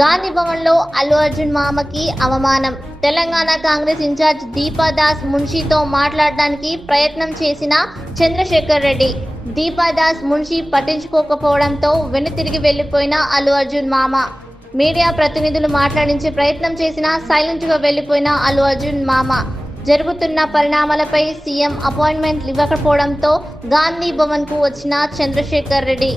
గాంధీ భవన్లో అల్లు అర్జున్ మామకి అవమానం. తెలంగాణ కాంగ్రెస్ ఇన్ఛార్జ్ దీపాదాస్ మున్షితో మాట్లాడడానికి ప్రయత్నం చేసిన చంద్రశేఖర్ రెడ్డి. దీపాదాస్ మున్షి పట్టించుకోకపోవడంతో వెనుతిరిగి వెళ్లిపోయిన అల్లు అర్జున్ మామ. మీడియా ప్రతినిధులు మాట్లాడించే ప్రయత్నం చేసినా సైలెంట్గా వెళ్లిపోయిన అల్లు అర్జున్ మామ. జరుగుతున్న పరిణామాలపై సీఎం అపాయింట్మెంట్ ఇవ్వకపోవడంతో గాంధీ భవన్కు వచ్చిన చంద్రశేఖర్ రెడ్డి.